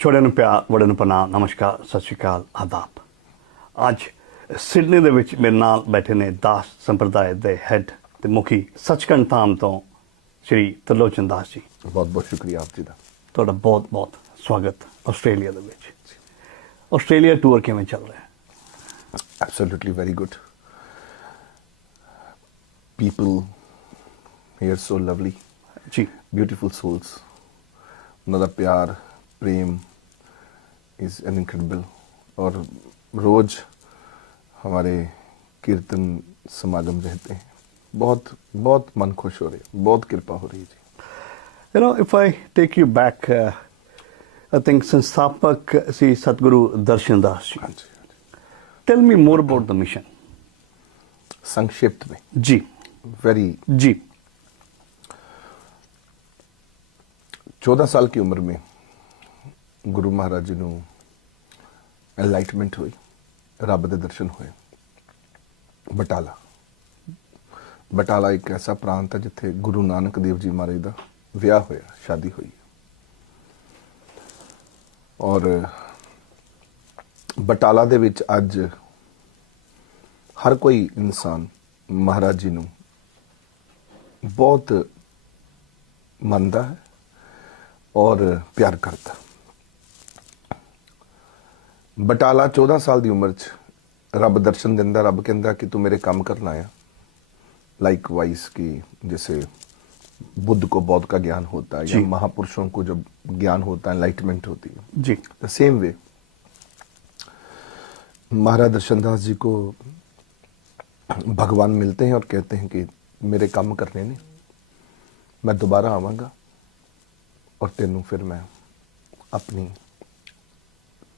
छोड़े ਨੂੰ ਪਿਆਰ ਬੜੇ ਨੂੰ ਪ੍ਰਣਾਮ ਨਮਸਕਾਰ ਸਤਿ ਸ਼੍ਰੀ ਅਕਾਲ ਆਦਾਬ। ਅੱਜ ਸਿਡਨੀ ਦੇ ਵਿੱਚ ਮੇਰੇ ਨਾਲ ਬੈਠੇ ਨੇ ਦਾਸ ਸੰਪਰਦਾਇ ਦੇ ਹੈੱਡ ਤੇ ਮੁਖੀ ਸੱਚਖੰਡ ਧਾਮ ਤੋਂ ਸ਼੍ਰੀ ਤਰਲੋਚਨ ਦਾਸ ਜੀ। ਬਹੁਤ ਬਹੁਤ ਸ਼ੁਕਰੀਆ ਆਪ ਜੀ ਦਾ। ਤੁਹਾਡਾ ਬਹੁਤ ਬਹੁਤ ਸਵਾਗਤ ਆਸਟ੍ਰੇਲੀਆ ਦੇ ਵਿੱਚ। ਆਸਟ੍ਰੇਲੀਆ ਟੂਰ ਕਿਵੇਂ ਚੱਲ ਰਿਹਾ ਹੈ? Absolutely very good. People here so lovely. ਜੀ Beautiful souls. ਉਹਨਾਂ ਦਾ ਪਿਆਰ प्रेम is incredible और रोज हमारे कीर्तन समागम रहते हैं। बहुत बहुत मन खुश हो रहे, बहुत कृपा हो रही है जी। You know, if I take you back, I think संस्थापक श्री सतगुरु दर्शन दास जी। हाँ जी। Tell me more about the mission. संक्षिप्त में जी वेरी जी 14 साल की उम्र में गुरु महाराज जी ਨੂੰ एनलाइटमेंट हुई, रब ਦੇ दर्शन ਹੋਏ। ਬਟਾਲਾ ਬਟਾਲਾ ਇੱਕ ਐਸਾ ਪ੍ਰਾਂਤ ਹੈ ਜਿੱਥੇ ਗੁਰੂ ਨਾਨਕ ਦੇਵ ਜੀ ਮਹਾਰਾਜ ਦਾ ਵਿਆਹ ਹੋਇਆ, ਸ਼ਾਦੀ ਹੋਈ। ਔਰ ਬਟਾਲਾ ਦੇ ਵਿੱਚ ਅੱਜ ਹਰ ਕੋਈ ਇਨਸਾਨ ਮਹਾਰਾਜ ਜੀ ਨੂੰ ਬਹੁਤ ਮੰਨਦਾ ਹੈ ਔਰ ਪਿਆਰ ਕਰਦਾ। ਬਟਾਲਾ 14 ਸਾਲ ਦੀ ਉਮਰ 'ਚ ਰੱਬ दर्शन ਦਿੰਦਾ। ਰੱਬ ਕਹਿੰਦਾ ਕਿ ਤੂੰ ਮੇਰੇ ਕੰਮ करना है। लाइकवाइज कि जैसे बुद्ध को बौद्ध का ज्ञान होता है या महापुरुषों को जब ज्ञान होता है, एनलाइटमेंट होती है जी, द सेम वे महाराज दर्शन दास जी को भगवान मिलते हैं और कहते हैं कि मेरे काम करने ने मैं दोबारा आवांगा और तेनू फिर मैं अपनी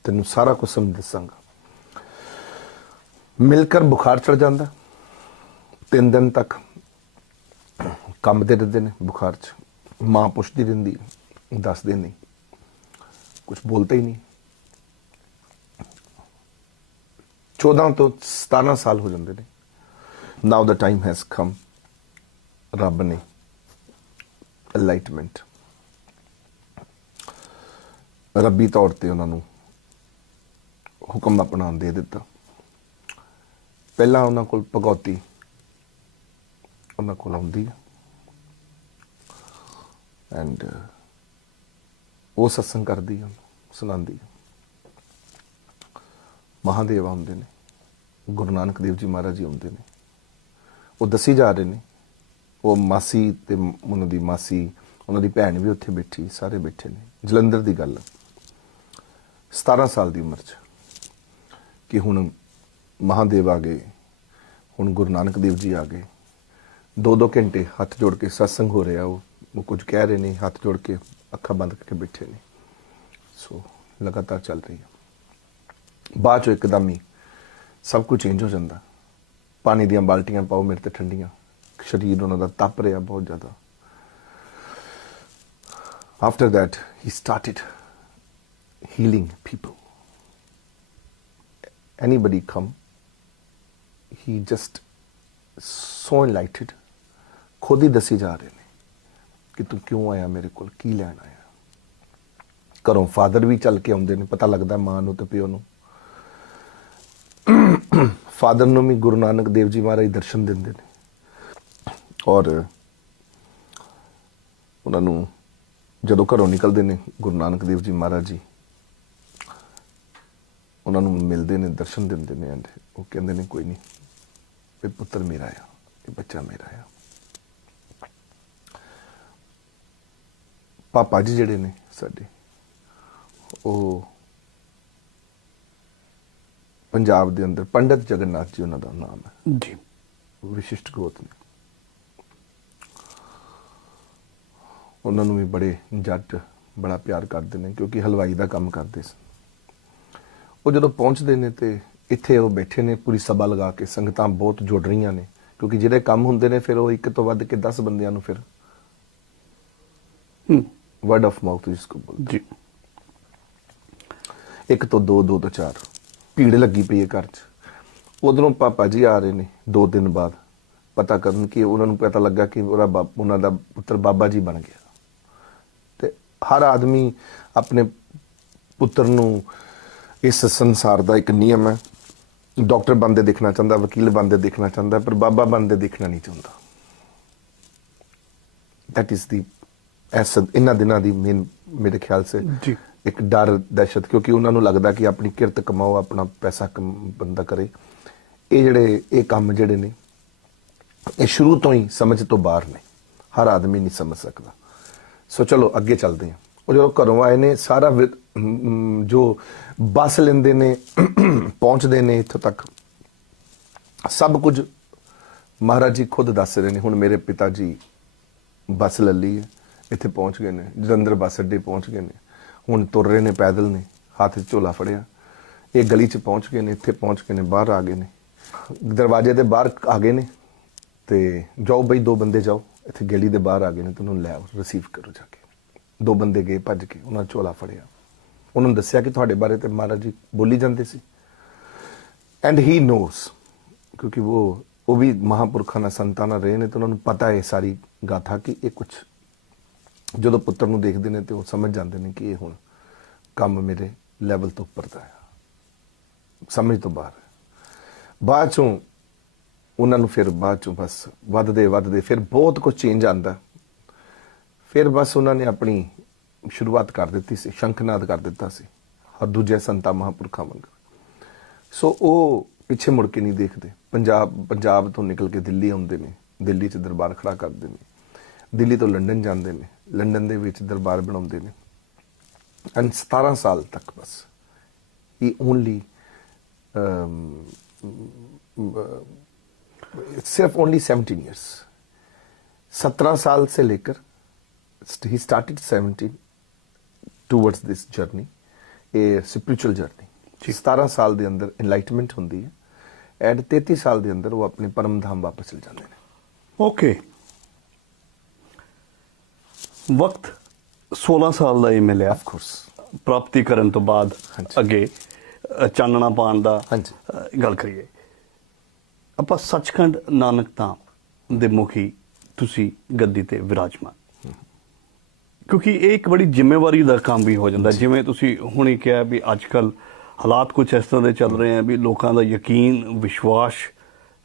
तेनू सारा कुछ समझ दसांगा। मिलकर बुखार चढ़ जाता, 3 दिन तक कंबते रहते ने बुखार च। मां पुछती रहिंदी, दसदे नहीं, कुछ बोलते ही नहीं। 14 तो 17 साल हो जाते ने। Now the time has come. रब ने एनलाइटमेंट रब्बी तौर पर उन्होंने हुक्म अपना दे दिता। पहला उन्होंने कोल भगौती उन्होंने कोल आउंदी है एंड वो सत्संग करदी है, सुनांदी है। महादेव आउंदे ने, गुरु नानक देव जी महाराज जी आउंदे ने। वो दसी जा रहे ने। वो मासी ते उन्हों दी मासी, उन्हों दी भैन भी उत्थे बैठी, सारे बैठे ने। जलंधर दी गल 17 साल दी उम्र च कि हुण महादेव आ गए, हुण गुरु नानक देव जी आ गए। 2-2 घंटे हाथ जोड़ के सत्संग हो रहा। वो कुछ कह रहे ने, हाथ जोड़ के अखा बंद करके बैठे ने। सो लगातार चल रही है। बाद चो एकदम ही सब कुछ चेंज हो जाता। पानी दियां बाल्टियां पाओ मेरे ते ठंडियां। शरीर उन्हों दा तप रहा बहुत ज़्यादा। After that he started healing people. Anybody come, he just so enlightened। खुद ही दसी जा रहे ने कि तू क्यों आया मेरे को, की लैन आया। घरों फादर भी चल के आउंदे ने, पता लगता मां नूं ते पिओ नूं। फादर नूं भी गुरु नानक देव जी महाराज दर्शन दिंदे ने। और उन्हां नूं जदों घरों निकलते ने गुरु नानक देव जी महाराज जी उन्होंने मिलते हैं, दर्शन देंगे ने। एंड वो कहते हैं कोई नहीं, ये पुत्र मेरा आ, ये बच्चा मेरा आ। पापा जी जड़े ने साडे, वो पंजाब के अंदर पंडित जगन्नाथ जी उन्होंने नाम है जी। विशिष्ट गोत ने। उन्होंने भी बड़े जट बड़ा प्यार करते हैं क्योंकि हलवाई का काम करते सन। वो जो पहुँचते हैं तो इत्थे वो बैठे ने, पूरी सभा लगा के संगतां बहुत जुड़ रही ने क्योंकि जिहड़े काम हुंदे ने फिर वो 1 तो वध के 10 बंदियां नूं फिर वर्ड ऑफ माउथ जिसको बोलते जी। 1 तो 2, 2 तो 4 भीड़ लगी पई है घर च। उधरों पापा जी आ रहे ने 2 दिन बाद ਪਤਾ ਕਰਨ ਕਿ ਉਹਨਾਂ ਨੂੰ ਪਤਾ ਲੱਗਾ ਕਿ ਉਹਨਾਂ ਦਾ ਪੁੱਤਰ ਬਾਬਾ ਜੀ ਬਣ ਗਿਆ। ਤੇ ਹਰ ਆਦਮੀ ਆਪਣੇ ਪੁੱਤਰ ਨੂੰ, ਇਸ ਸੰਸਾਰ ਦਾ ਇੱਕ ਨਿਯਮ ਹੈ, ਡਾਕਟਰ ਬਣਦੇ ਦੇਖਣਾ ਚਾਹੁੰਦਾ, ਵਕੀਲ ਬਣਦੇ ਦੇਖਣਾ ਚਾਹੁੰਦਾ, ਪਰ ਬਾਬਾ ਬਣਦੇ ਦੇਖਣਾ ਨਹੀਂ ਚਾਹੁੰਦਾ। दैट इज दी ऐसा इन्ना दिनों की मेन मेरे ख्याल से जी। एक डर दहशत, क्योंकि उन्होंने लगता कि अपनी किरत कमाओ, अपना पैसा बंदा करे। ये जड़े ये काम जड़े ने ये शुरू तो ही समझ तो बाहर ने, हर आदमी नहीं समझ सकता। सो चलो अगे चलते हैं। और जो घरों आए ने सारा जो बस लेंदे ने पहुँचते ने इत्थों तक सब कुछ महाराज जी खुद दस रहे हैं। हुण मेरे पिता जी बस ले ली है, इत्थे पहुँच गए ने, जलंधर बस अड्डे पहुँच गए ने, हुण तुर रहे ने, पैदल ने, हाथ च झोला फड़िया, ये गली च पहुँच गए ने, इत्थे पहुँच गए ने, बाहर आ गए ने, दरवाजे दे बाहर आ गए ने, ते जाओ बई दो बंदे जाओ, इत्थे गली दे बाहर आ गए ने, ते उन्होंने लै आओ, रिसीव करो जाके। दो बंदे गए भज के, उन्होंने झोला फड़िया, उन्होंने दस्सिया कि तुहाडे बारे ते महाराज जी बोली जांदे सी। एंड ही नोस, क्योंकि वो भी महापुरखा ना संतां नाल रहे ने, तो उन्होंने पता है सारी गाथा कि ये कुछ जो पुत्र नूं देखते हैं तो वो समझ जाते हैं कि ये हुण काम मेरे लैवल तो उपर दा है, समझ तो बाहर है। बाद चों उन्होंने फिर बाद चों बस वधदे फिर बहुत कुछ चेंज आंदा। फिर बस उन्होंने अपनी शुरुआत कर दी सी, शंखनाद कर दिता सी हर दूजे संतां महापुरखा वांगर। सो वो पिछे मुड़ के नहीं देखते। पंजाब तो निकल के दिल्ली आउंदे ने, दिल्ली च दरबार खड़ा करते हैं, दिल्ली तो लंडन जाते हैं, लंडन दे विच दरबार बनाते हैं। एंड 17 साल तक बस ही ओनली सिर्फ ओनली 17 ईयर्स, 17 साल से लेकर he started 17 towards this journey, a spiritual journey. 17 साल के अंदर एनलाइटमेंट होती है एंड 33 साल के अंदर वो अपने परम धाम वापस चल जाते हैं। ओके, वक्त 16 साल का ही मिले ऑफ कोर्स प्राप्ति करन तो बाद अगे चानना पाण दा गल करिए। ਆਪਾਂ ਸੱਚਖੰਡ ਨਾਨਕ ਧਾਮ ਦੇ ਮੁਖੀ ਤੁਸੀਂ ਗੱਦੀ ਤੇ ਵਿਰਾਜਮਾਨ, ਕਿਉਂਕਿ ਇਹ ਇੱਕ ਬੜੀ ਜ਼ਿੰਮੇਵਾਰੀ ਦਾ ਕੰਮ ਵੀ ਹੋ ਜਾਂਦਾ। ਜਿਵੇਂ ਤੁਸੀਂ ਹੁਣੇ ਕਿਹਾ ਵੀ ਅੱਜ ਕੱਲ ਹਾਲਾਤ ਕੁਝ ਇਸ ਤਰ੍ਹਾਂ ਦੇ ਚੱਲ ਰਹੇ ਆ ਵੀ ਲੋਕਾਂ ਦਾ ਯਕੀਨ, ਵਿਸ਼ਵਾਸ,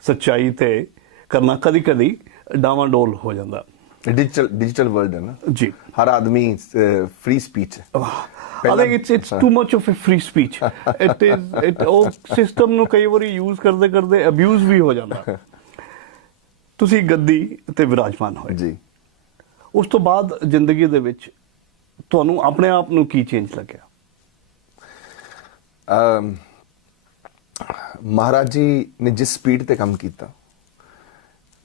ਸੱਚਾਈ ਤੇ ਕਰਨਾ ਕਦੀ ਕਦੀ ਡਾਵਾਂਡੋਲ ਹੋ ਜਾਂਦਾ। डिजिटल वर्ल्ड है ना जी, हर आदमी फ्री स्पीच है। I think it's too much of a free speech. ਉਹ ਸਿਸਟਮ ਨੂੰ ਕਈ ਵਾਰੀ ਯੂਜ਼ ਕਰਦੇ ਕਰਦੇ ਅਬਿਊਜ਼ ਵੀ ਹੋ ਜਾਂਦਾ। ਤੁਸੀਂ ਗੱਦੀ ਤੇ ਵਿਰਾਜਮਾਨ ਹੋਏ ਜੀ, ਉਸ ਤੋਂ ਬਾਅਦ ਜ਼ਿੰਦਗੀ ਦੇ ਵਿੱਚ ਤੁਹਾਨੂੰ ਆਪਣੇ ਆਪ ਨੂੰ ਕੀ ਚੇਂਜ ਲੱਗਿਆ? ਮਹਾਰਾਜ ਜੀ ਨੇ ਜਿਸ ਸਪੀਡ ਤੇ ਕੰਮ ਕੀਤਾ,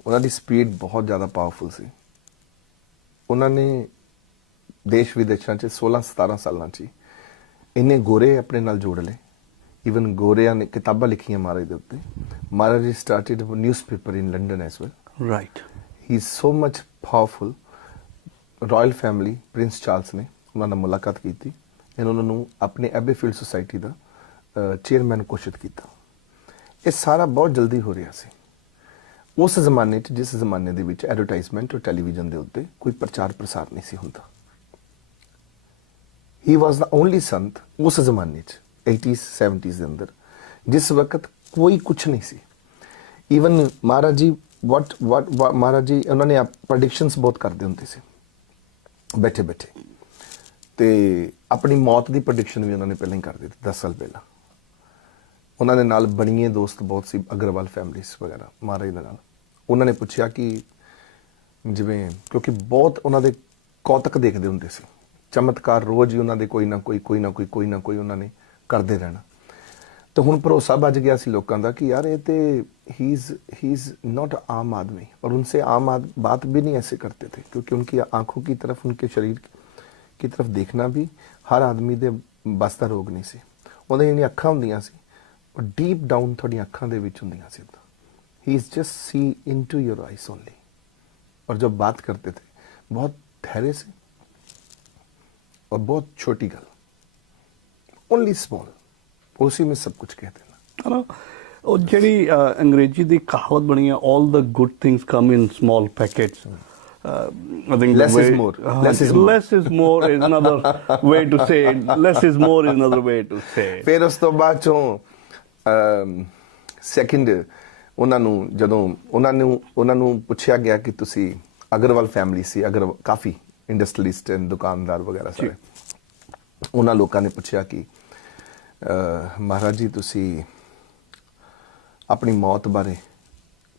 ਉਹਨਾਂ ਦੀ ਸਪੀਡ ਬਹੁਤ ਜ਼ਿਆਦਾ ਪਾਵਰਫੁਲ ਸੀ। ਉਹਨਾਂ ਨੇ ਦੇਸ਼ ਵਿਦੇਸ਼ਾਂ 'ਚ 16-17 ਸਾਲਾਂ 'ਚ ਇੰਨੇ ਗੋਰੇ ਆਪਣੇ ਨਾਲ ਜੋੜ ਲਏ। ਈਵਨ ਗੋਰਿਆਂ ਨੇ ਕਿਤਾਬਾਂ ਲਿਖੀਆਂ ਮਹਾਰਾਜ ਦੇ ਉੱਤੇ। Maharaj ji started a newspaper in London as well. Right, he is so much powerful. Royal family, Prince Charles ਨੇ ਉਹਨਾਂ ਨਾਲ ਮੁਲਾਕਾਤ ਕੀਤੀ ਐਂਡ ਉਹਨਾਂ ਨੂੰ ਆਪਣੇ ਐਬੇਫੀਲਡ ਸੁਸਾਇਟੀ ਦਾ ਚੇਅਰਮੈਨ ਘੋਸ਼ਿਤ ਕੀਤਾ। ਇਹ ਸਾਰਾ ਬਹੁਤ ਜਲਦੀ ਹੋ ਰਿਹਾ ਸੀ ਉਸ ਜ਼ਮਾਨੇ 'ਚ, ਜਿਸ ਜ਼ਮਾਨੇ ਦੇ ਵਿੱਚ ਐਡਵਰਟਾਈਜ਼ਮੈਂਟ ਔਰ ਟੈਲੀਵਿਜ਼ਨ ਦੇ ਉੱਤੇ ਕੋਈ ਪ੍ਰਚਾਰ ਪ੍ਰਸਾਰ ਨਹੀਂ ਸੀ ਹੁੰਦਾ। ਹੀ ਵਾਜ਼ ਦਾ ਓਨਲੀ ਸੰਤ ਉਸ ਜ਼ਮਾਨੇ 'ਚ 80s 70s ਦੇ ਅੰਦਰ, ਜਿਸ ਵਕਤ ਕੋਈ ਕੁਛ ਨਹੀਂ ਸੀ। ਈਵਨ ਮਹਾਰਾਜ ਜੀ ਮਹਾਰਾਜ ਜੀ ਉਹਨਾਂ ਨੇ ਪ੍ਰੈਡਿਕਸ਼ਨਸ ਬਹੁਤ ਕਰਦੇ ਹੁੰਦੇ ਸੀ ਬੈਠੇ ਬੈਠੇ, ਤੇ ਆਪਣੀ ਮੌਤ ਦੀ ਪ੍ਰੈਡਿਕਸ਼ਨ ਵੀ ਉਹਨਾਂ ਨੇ ਪਹਿਲਾਂ ਹੀ ਕਰ ਦਿੱਤੀ 10 ਸਾਲ ਪਹਿਲਾਂ। ਉਹਨਾਂ ਦੇ ਨਾਲ ਬਣੀਏ ਦੋਸਤ ਬਹੁਤ ਸੀ, ਅਗਰਵਾਲ ਫੈਮਿਲੀਜ਼ ਵਗੈਰਾ ਮਹਾਰਾਜ ਦੇ ਨਾਲ। ਉਹਨਾਂ ਨੇ ਪੁੱਛਿਆ ਕਿ ਜਿਵੇਂ, ਕਿਉਂਕਿ ਬਹੁਤ ਉਹਨਾਂ ਦੇ ਕੌਤਕ ਦੇਖਦੇ ਹੁੰਦੇ ਸੀ, ਚਮਤਕਾਰ ਰੋਜ਼ ਹੀ ਉਹਨਾਂ ਦੇ ਕੋਈ ਨਾ ਕੋਈ ਉਹਨਾਂ ਨੇ ਕਰਦੇ ਰਹਿਣਾ। ਤਾਂ ਹੁਣ ਭਰੋਸਾ ਵੱਜ ਗਿਆ ਸੀ ਲੋਕਾਂ ਦਾ ਕਿ यार ये तो ही इज नॉट आम आदमी, और उनसे आम बात भी नहीं ऐसे करते थे, क्योंकि उनकी आंखों की तरफ, उनके शरीर की तरफ देखना भी हर आदमी दे बस दा रोग नहीं सी। ਉਹਦੇ ਜਿਹੜੀਆਂ ਅੱਖਾਂ ਹੁੰਦੀਆਂ ਸੀ ਉਹ ਡੀਪ ਡਾਊਨ ਤੁਹਾਡੀਆਂ ਅੱਖਾਂ ਦੇ ਵਿੱਚ ਹੁੰਦੀਆਂ ਸੀ। He is just see into your eyes only, और जब बात करते थे बहुत धैर्य से और बहुत छोटी गल, ओनली स्मॉल, उसी में सब कुछ कह देना। ਉਹ ਜਿਹੜੀ ਅੰਗਰੇਜ਼ੀ ਦੀ ਕਹਾਵਤ ਬਣੀ ਹੈ, all the good things come in small packets. I think Less is more. Less is more. Less is more is another way to say it. Less is more is another way to say it. ਫਿਰ ਉਸ ਤੋਂ ਬਾਅਦ ਚੋਂ second ਉਹਨਾਂ ਨੂੰ ਪੁੱਛਿਆ ਗਿਆ ਕਿ ਤੁਸੀਂ Agarwal family C, coffee industrialist and ਦੁਕਾਨਦਾਰ ਵਗੈਰਾ ਸਾਰੇ, ਉਹਨਾਂ ਲੋਕਾਂ ਨੇ ਪੁੱਛਿਆ ਕਿ ਮਹਾਰਾਜ ਜੀ ਤੁਸੀਂ ਆਪਣੀ ਮੌਤ ਬਾਰੇ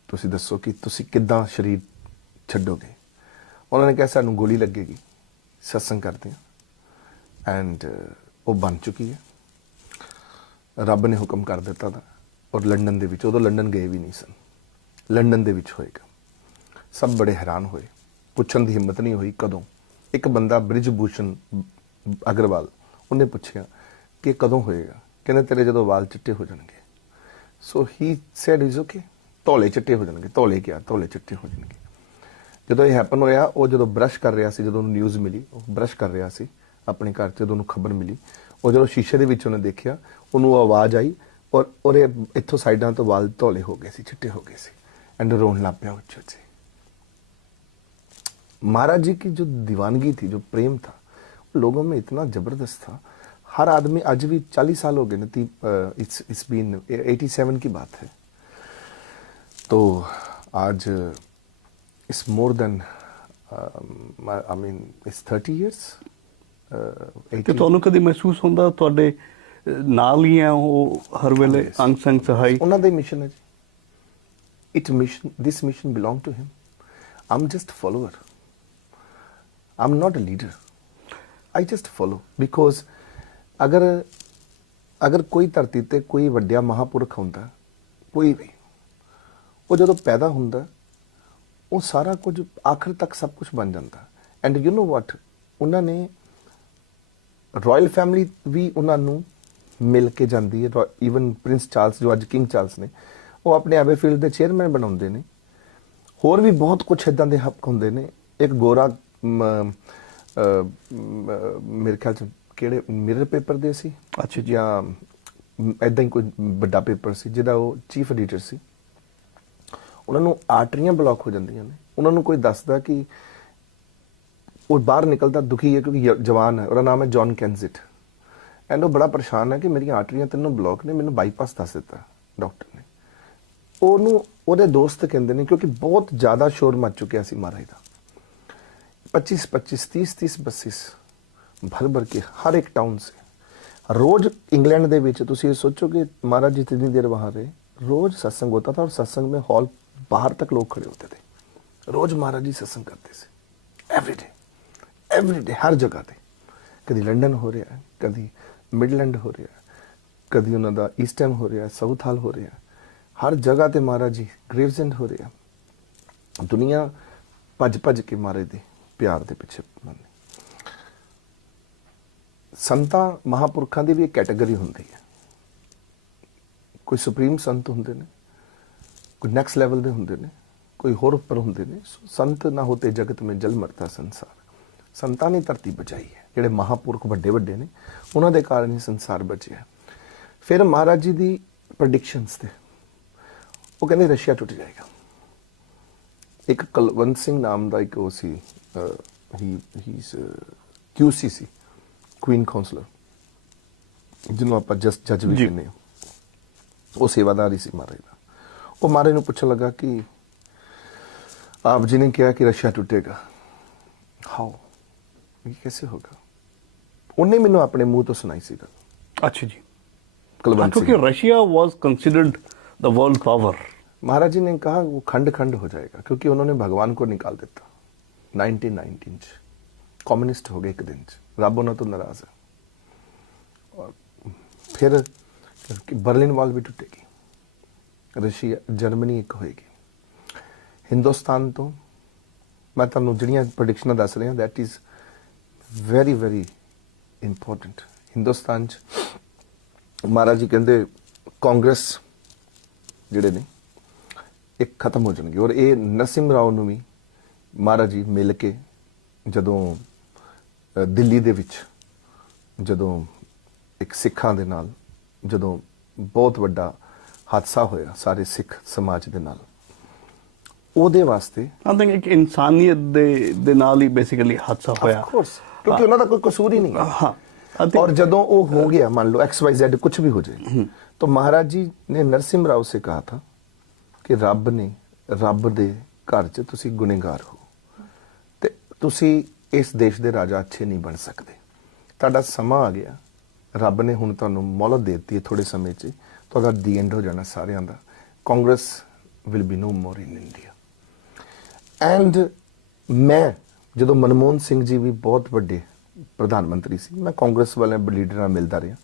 ਤੁਸੀਂ ਦੱਸੋ ਕਿ ਤੁਸੀਂ ਕਿੱਦਾਂ ਸਰੀਰ ਛੱਡੋਗੇ। ਉਹਨਾਂ ਨੇ ਕਿਹਾ ਸਾਨੂੰ ਗੋਲੀ ਲੱਗੇਗੀ, ਸਤਸੰਗ ਕਰਦੇ ਹਾਂ, ਐਂਡ ਉਹ ਬਣ ਚੁੱਕੀ ਹੈ, ਰੱਬ ਨੇ ਹੁਕਮ ਕਰ ਦਿੱਤਾ ਦਾ। ਔਰ ਲੰਡਨ ਦੇ ਵਿੱਚ, ਉਦੋਂ ਲੰਡਨ ਗਏ ਵੀ ਨਹੀਂ ਸਨ, ਲੰਡਨ ਦੇ ਵਿੱਚ ਹੋਏਗਾ। ਸਭ ਬੜੇ ਹੈਰਾਨ ਹੋਏ, ਪੁੱਛਣ ਦੀ ਹਿੰਮਤ ਨਹੀਂ ਹੋਈ ਕਦੋਂ। ਇੱਕ ਬੰਦਾ ਬ੍ਰਿਜ ਭੂਸ਼ਣ ਅਗਰਵਾਲ, ਉਹਨੇ ਪੁੱਛਿਆ ਕਿ ਕਦੋਂ ਹੋਏਗਾ, ਕਹਿੰਦੇ ਤੇਰੇ ਜਦੋਂ ਵਾਲ ਚਿੱਟੇ ਹੋ ਜਾਣਗੇ। ਸੋ ਹੀ ਸੈਡ ਇਜ਼ ਓਕੇ, ਧੌਲੇ ਚਿੱਟੇ ਹੋ ਜਾਣਗੇ, ਧੌਲੇ ਚਿੱਟੇ ਹੋ ਜਾਣਗੇ। ਜਦੋਂ ਇਹ ਹੈਪਨ ਹੋਇਆ, ਉਹ ਜਦੋਂ ਬਰਸ਼ ਕਰ ਰਿਹਾ ਸੀ, ਜਦੋਂ ਉਹਨੂੰ ਨਿਊਜ਼ ਮਿਲੀ, ਉਹ ਬਰਸ਼ ਕਰ ਰਿਹਾ ਸੀ ਆਪਣੇ ਘਰ 'ਚ, ਜਦੋਂ ਉਹਨੂੰ ਖਬਰ ਮਿਲੀ, ਉਹ ਜਦੋਂ ਸ਼ੀਸ਼ੇ ਦੇ ਵਿੱਚ ਉਹਨੇ ਦੇਖਿਆ, ਉਹਨੂੰ ਆਵਾਜ਼ ਆਈ ਔਰ ਉਹਦੇ ਇੱਥੋਂ ਸਾਈਡਾਂ ਤੋਂ ਵਾਲ ਧੌਲੇ ਹੋ ਗਏ ਸੀ, ਚਿੱਟੇ हो गए ਸੀ, एंड रोने लग गया उच्च से। महाराज जी की जो दीवानगी थी, जो प्रेम था, लोगों में इतना जबरदस्त था। हर आदमी, आज भी 40 साल हो गए ना, इट्स बीन 87 की बात है, तो आज it's more than I mean it's 30 years। ਕਿ ਤੁਹਾਨੂੰ ਕਦੀ ਮਹਿਸੂਸ ਹੁੰਦਾ ਤੁਹਾਡੇ ਨਾਲ ਹੀ ਆ ਉਹ ਹਰ ਵੇਲੇ ਅੰਗ ਸੰਗ ਸਹਾਈ? ਉਹਨਾਂ ਦਾ ਮਿਸ਼ਨ ਹੈ ਜੀ। This mission belong to him. I'm just follower, I'm not a leader, I just follow. Because ਅਗਰ ਕੋਈ ਧਰਤੀ ਤੇ ਕੋਈ ਵੱਡਿਆ ਮਹਾਪੁਰਖ ਹੁੰਦਾ, ਕੋਈ ਵੀ, ਉਹ ਜਦੋਂ ਪੈਦਾ ਹੁੰਦਾ, ਉਹ ਸਾਰਾ ਕੁਝ ਆਖਰ ਤੱਕ ਸਭ ਕੁਝ ਬਣ ਜਾਂਦਾ। ਐਂਡ ਯੂ ਨੋ ਵਾਟ, ਉਹਨਾਂ ਨੇ ਰਾਇਲ ਫੈਮਿਲੀ ਵੀ ਉਹਨਾਂ ਨੂੰ ਮਿਲ ਕੇ ਜਾਂਦੀ ਹੈ। ਈਵਨ ਪ੍ਰਿੰਸ ਚਾਰਲਸ, ਜੋ ਅੱਜ ਕਿੰਗ ਚਾਰਲਸ ਨੇ, ਉਹ ਆਪਣੇ ਐਬੇਫੀਲਡ ਦੇ ਚੇਅਰਮੈਨ ਬਣਾਉਂਦੇ ਨੇ। ਹੋਰ ਵੀ ਬਹੁਤ ਕੁਝ ਇਦਾਂ ਦੇ ਹੱਕ ਹੁੰਦੇ ਨੇ। ਇੱਕ ਗੋਰਾ ਮੇਰੇ ਖਿਆਲ 'ਚ ਕਿਹੜੇ ਮਿਰਰ ਪੇਪਰ ਦੇ ਸੀ, ਅੱਛਾ, ਜਾਂ ਇਦਾਂ ਹੀ ਕੋਈ ਵੱਡਾ ਪੇਪਰ ਸੀ, ਜਿਹਦਾ ਉਹ ਚੀਫ ਐਡੀਟਰ ਸੀ। ਉਹਨਾਂ ਨੂੰ ਆਰਟਰੀਆਂ ਬਲੌਕ ਹੋ ਜਾਂਦੀਆਂ ਨੇ। ਉਹਨਾਂ ਨੂੰ ਕੋਈ ਦੱਸਦਾ ਕਿ ਉਹ ਬਾਹਰ ਨਿਕਲਦਾ ਦੁਖੀ ਹੈ, ਕਿਉਂਕਿ ਜਵਾਨ ਹੈ, ਉਹਦਾ ਨਾਮ ਹੈ ਜੌਨ ਕੈਨਜ਼ਿਟ, ਐਂਡ ਉਹ ਬੜਾ ਪਰੇਸ਼ਾਨ ਹੈ ਕਿ ਮੇਰੀਆਂ ਆਰਟਰੀਆਂ ਤਿੰਨੋਂ ਬਲੌਕ ਨੇ, ਮੈਨੂੰ ਬਾਈਪਾਸ ਦੱਸ ਦਿੱਤਾ ਡਾਕਟਰ ਨੇ। ਉਹਨੂੰ ਉਹਦੇ ਦੋਸਤ ਕਹਿੰਦੇ ਨੇ, ਕਿਉਂਕਿ ਬਹੁਤ ਜ਼ਿਆਦਾ ਸ਼ੋਰ ਮਚ ਚੁੱਕਿਆ ਸੀ ਮਹਾਰਾਜ ਦਾ। 25-25, 30-30 ਬੱਸਿਸ ਭਰ ਕੇ ਹਰ ਇੱਕ ਟਾਊਨ ਸੇ ਰੋਜ਼। ਇੰਗਲੈਂਡ ਦੇ ਵਿੱਚ ਤੁਸੀਂ ਇਹ ਸੋਚੋ ਕਿ महाराज जी इतनी देर वहाँ रहे, रोज सत्संग होता था और सत्संग में हॉल बाहर तक लोग खड़े होते थे। रोज महाराज जी सत्संग करते थे, एवरी डे हर जगह ਤੇ। ਕਦੀ ਲੰਡਨ ਹੋ ਰਿਹਾ, ਕਦੀ ਮਿਡਲੈਂਡ ਹੋ ਰਿਹਾ, ਕਦੀ ਉਹਨਾਂ ਦਾ ਈਸਟ ਐਮ ਹੋ ਰਿਹਾ, ਸਾਊਥ ਹਾਲ ਹੋ ਰਿਹਾ, ਹਰ ਜਗ੍ਹਾ ਤੇ ਮਹਾਰਾਜ ਜੀ ਗ੍ਰੇਵਜ਼ੈਂਡ ਹੋ ਰਿਹਾ। ਦੁਨੀਆ ਭੱਜ ਕੇ ਮਹਾਰਾਜ ਦੇ ਪਿਆਰ ਦੇ ਪਿੱਛੇ ਮੰਨੇ। ਸੰਤਾਂ ਮਹਾਪੁਰਖਾਂ ਦੀ ਵੀ ਇੱਕ ਕੈਟਾਗਰੀ ਹੁੰਦੀ ਹੈ। ਕੋਈ ਸੁਪਰੀਮ ਸੰਤ ਹੁੰਦੇ ਨੇ, ਕੋਈ ਨੈਕਸਟ ਲੈਵਲ ਦੇ ਹੁੰਦੇ ਨੇ, ਕੋਈ ਹੋਰ ਉੱਪਰ ਹੁੰਦੇ ਨੇ। ਸੰਤ ਨਾ ਹੋਤੇ ਜਗਤ ਮੇਂ ਜਲ ਮਰਤਾ ਸੰਸਾਰ। ਸੰਤਾਂ ਨੇ ਧਰਤੀ ਬਚਾਈ ਹੈ। ਜਿਹੜੇ ਮਹਾਪੁਰਖ ਵੱਡੇ ਨੇ, ਉਹਨਾਂ ਦੇ ਕਾਰਨ ਹੀ ਸੰਸਾਰ ਬਚਿਆ। ਫਿਰ ਮਹਾਰਾਜ ਜੀ ਦੀ ਪ੍ਰੈਡਿਕਸ਼ਨਸ ਤੇ ਉਹ ਕਹਿੰਦੇ ਰਸ਼ੀਆ ਟੁੱਟ ਜਾਏਗਾ। ਇੱਕ ਕੁਲਵੰਤ ਸਿੰਘ ਨਾਮ ਦਾ ਇੱਕ ਉਹ ਸੀ, ਹੀ ਇਜ਼ QC ਸੀ, ਕੁਈਨ ਕਾਉਂਸਲਰ, ਜਿਹਨੂੰ ਆਪਾਂ ਜੱਜ ਵੀ ਕਹਿੰਦੇ ਹਾਂ। ਉਹ ਸੇਵਾਦਾਰ ਹੀ ਸੀ ਮਹਾਰਾਜ ਦਾ। ਉਹ ਮਹਾਰਾਜ ਨੂੰ ਪੁੱਛਣ ਲੱਗਾ ਕਿ ਆਪ ਜੀ ਨੇ ਕਿਹਾ ਕਿ ਰਸ਼ੀਆ ਟੁੱਟੇਗਾ, ਹਾउ, ये कैसे होगा? ਉਹਨੇ ਮੈਨੂੰ ਆਪਣੇ ਮੂੰਹ ਤੋਂ ਸੁਣਾਈ ਸੀ ਗੱਲ। ਅੱਛਾ ਜੀ। ਕੁਲਵੰਤ ਸਿੰਘ, क्योंकि Russia was considered the world power. Maharaj ji ने कहा वो खंड खंड हो जाएगा, क्योंकि उन्होंने भगवान को निकाल देता 1919 ਚ। कम्युनिस्ट हो गए एक दिन ਚ, ਰੱਬ ਉਹਨਾਂ ਤੋਂ ਨਾਰਾਜ਼ ਹੈ। और फिर बर्लिन वाल भी टूटेगी, रशिया जर्मनी एक होएगी। हिंदुस्तान तो मैं ਤੁਹਾਨੂੰ ਜਿਹੜੀਆਂ ਪ੍ਰੈਡਿਕਸ਼ਨਾਂ ਦੱਸ ਰਿਹਾ, that is very very important। Hindustan ਚ ਮਹਾਰਾਜ ਜੀ ਕਹਿੰਦੇ ਕਾਂਗਰਸ ਜਿਹੜੇ ਨੇ ਇਹ ਖਤਮ ਹੋ ਜਾਣਗੇ। ਔਰ ਇਹ ਨਰਸਿਮ ਰਾਓ ਨੂੰ ਵੀ ਮਹਾਰਾਜ ਜੀ ਮਿਲ ਕੇ ਜਦੋਂ ਦਿੱਲੀ ਦੇ ਵਿੱਚ, ਜਦੋਂ ਇੱਕ ਸਿੱਖਾਂ ਦੇ ਨਾਲ ਜਦੋਂ ਬਹੁਤ ਵੱਡਾ ਹਾਦਸਾ ਹੋਇਆ ਸਾਰੇ ਸਿੱਖ ਸਮਾਜ ਦੇ ਨਾਲ, ਉਹਦੇ ਵਾਸਤੇ ਆਈ ਥਿੰਕ ਇੱਕ ਇਨਸਾਨੀਅਤ ਦੇ ਨਾਲ ਹੀ ਬੇਸਿਕਲੀ ਹਾਦਸਾ ਹੋਇਆ। ਆਫ ਕੋਰਸ, ਕਿਉਂਕਿ ਉਹਨਾਂ ਦਾ ਕੋਈ ਕਸੂਰ ਹੀ ਨਹੀਂ ਹੈ। हाँ I think- और जदों वो हो गया, मान लो XYZ कुछ भी हो जाए, तो महाराज जी ने नरसिम्हा राव से कहा था कि रब ने रब दे घर च तुसी गुनेगार हो ते तुसी इस देश दे राजा अच्छे नहीं बन सकते, तुहाडा समा आ गया, रब ने हुण तुहानूं मोहलत दे दित्ती है, थोड़े समय च तुहाडा दी एंड हो जाना सारियां दा, Congress will be no more in India. And मैं जदों मनमोहन सिंह जी भी बहुत वड्डे ਪ੍ਰਧਾਨ ਮੰਤਰੀ ਸੀ, ਮੈਂ ਕਾਂਗਰਸ ਵਾਲੇ ਲੀਡਰ ਨਾਲ ਮਿਲਦਾ ਰਿਹਾ,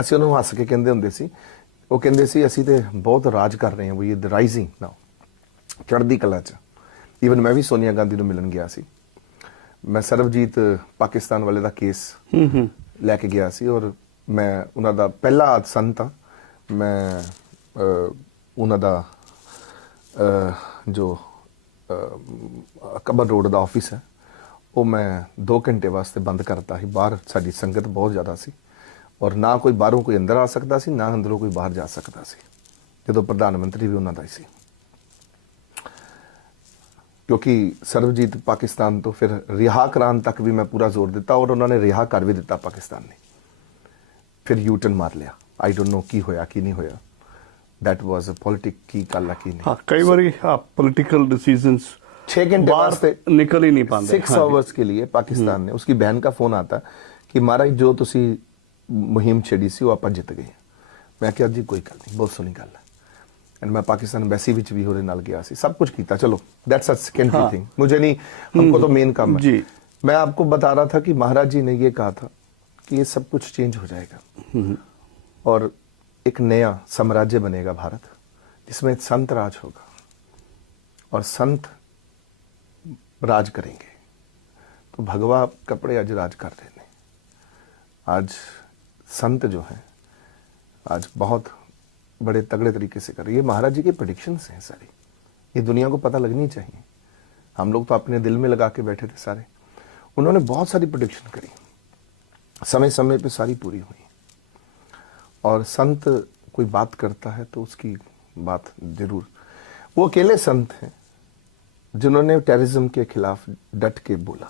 ਅਸੀਂ ਉਹਨੂੰ ਹੱਸ ਕੇ ਕਹਿੰਦੇ ਹੁੰਦੇ ਸੀ, ਉਹ ਕਹਿੰਦੇ ਸੀ ਅਸੀਂ ਤੇ ਬਹੁਤ ਰਾਜ ਕਰ ਰਹੇ ਹਾਂ, ਵੀ ਇਹ ਰਾਈਜ਼ਿੰਗ ਨਾਓ, ਚੜ੍ਹਦੀ ਕਲਾ 'ਚ। ਈਵਨ ਮੈਂ ਵੀ ਸੋਨੀਆ ਗਾਂਧੀ ਨੂੰ ਮਿਲਣ ਗਿਆ ਸੀ, ਮੈਂ ਸਰਬਜੀਤ ਪਾਕਿਸਤਾਨ ਵਾਲੇ ਦਾ ਕੇਸ ਲੈ ਕੇ ਗਿਆ ਸੀ, ਔਰ ਮੈਂ ਉਹਨਾਂ ਦਾ ਪਹਿਲਾ ਸੰਤ ਹਾਂ, ਮੈਂ ਉਹਨਾਂ ਦਾ ਜੋ ਕਬਰ ਰੋਡ ਦਾ ਆਫਿਸ ਹੈ ਉਹ ਮੈਂ 2 ਘੰਟੇ ਵਾਸਤੇ ਬੰਦ ਕਰਤਾ ਸੀ। ਬਾਹਰ ਸਾਡੀ ਸੰਗਤ ਬਹੁਤ ਜ਼ਿਆਦਾ ਸੀ, ਔਰ ਨਾ ਕੋਈ ਬਾਹਰੋਂ ਕੋਈ ਅੰਦਰ ਆ ਸਕਦਾ ਸੀ, ਨਾ ਅੰਦਰੋਂ ਕੋਈ ਬਾਹਰ ਜਾ ਸਕਦਾ ਸੀ, ਜਦੋਂ ਪ੍ਰਧਾਨ ਮੰਤਰੀ ਵੀ ਉਹਨਾਂ ਦਾ ਹੀ ਸੀ। ਕਿਉਂਕਿ ਸਰਬਜੀਤ ਪਾਕਿਸਤਾਨ ਤੋਂ ਫਿਰ ਰਿਹਾ ਕਰਾਉਣ ਤੱਕ ਵੀ ਮੈਂ ਪੂਰਾ ਜ਼ੋਰ ਦਿੱਤਾ, ਔਰ ਉਹਨਾਂ ਨੇ ਰਿਹਾ ਕਰ ਵੀ ਦਿੱਤਾ ਪਾਕਿਸਤਾਨ ਨੇ, ਫਿਰ ਯੂ ਟਰਨ ਮਾਰ ਲਿਆ। ਆਈ ਡੋਂਟ ਨੋ ਕੀ ਹੋਇਆ ਕੀ ਨਹੀਂ ਹੋਇਆ, दैट वाज अ पॉलिटिक की काला की नहीं। हाँ कई बार पॉलिटिकल डिसीजंस 6 घंटे वास्ते निकल ही नहीं पाते। 6 आवर्स के लिए पाकिस्तान ने, उसकी बहन का फोन आता कि महाराज जो तुसी मुहिम छेड़ी सी वो आप जित गए। मैं क्या जी कोई गल नहीं, बहुत सोहनी गल है। एंड मैं पाकिस्तान एम्बेसी विच भी होरे नाल गया सी, सब कुछ किया, चलो दैट्स अ सेकेंडरी थिंग, मुझे नहीं, हमको तो मेन काम है जी। मैं आपको बता रहा था कि महाराज जी ने ये कहा था कि ये सब कुछ चेंज हो जाएगा और एक नया साम्राज्य बनेगा भारत, जिसमें संत राज होगा और संत राज करेंगे। तो भगवा कपड़े आज राज कर रहे हैं। आज संत जो हैं आज बहुत बड़े तगड़े तरीके से कर रहे हैं। ये महाराज जी के प्रेडिक्शंस हैं सारी, ये दुनिया को पता लगनी चाहिए। हम लोग तो अपने दिल में लगा के बैठे थे सारे, उन्होंने बहुत सारी प्रेडिक्शन करी, समय समय पे सारी पूरी हुई। और संत कोई बात करता है तो उसकी बात जरूर, वो अकेले संत हैं जिन्होंने टेररिज्म के खिलाफ डट के बोला।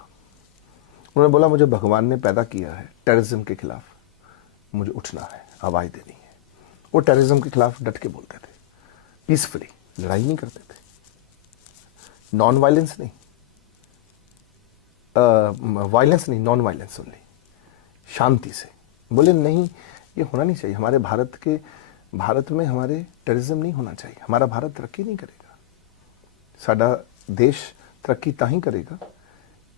उन्होंने बोला मुझे भगवान ने पैदा किया है, टेररिज्म के खिलाफ मुझे उठना है, आवाज देनी है। वो टेररिज्म के खिलाफ डट के बोलते थे, पीसफुली, लड़ाई नहीं करते थे, नॉन वायलेंस नहीं, वायलेंस नहीं, नॉन वायलेंस ओनली, शांति से बोले नहीं ये होना नहीं चाहिए। हमारे भारत में हमारे टेररिज्म नहीं होना चाहिए, हमारा भारत तरक्की नहीं करेगा, साडा देश तरक्की तां ही करेगा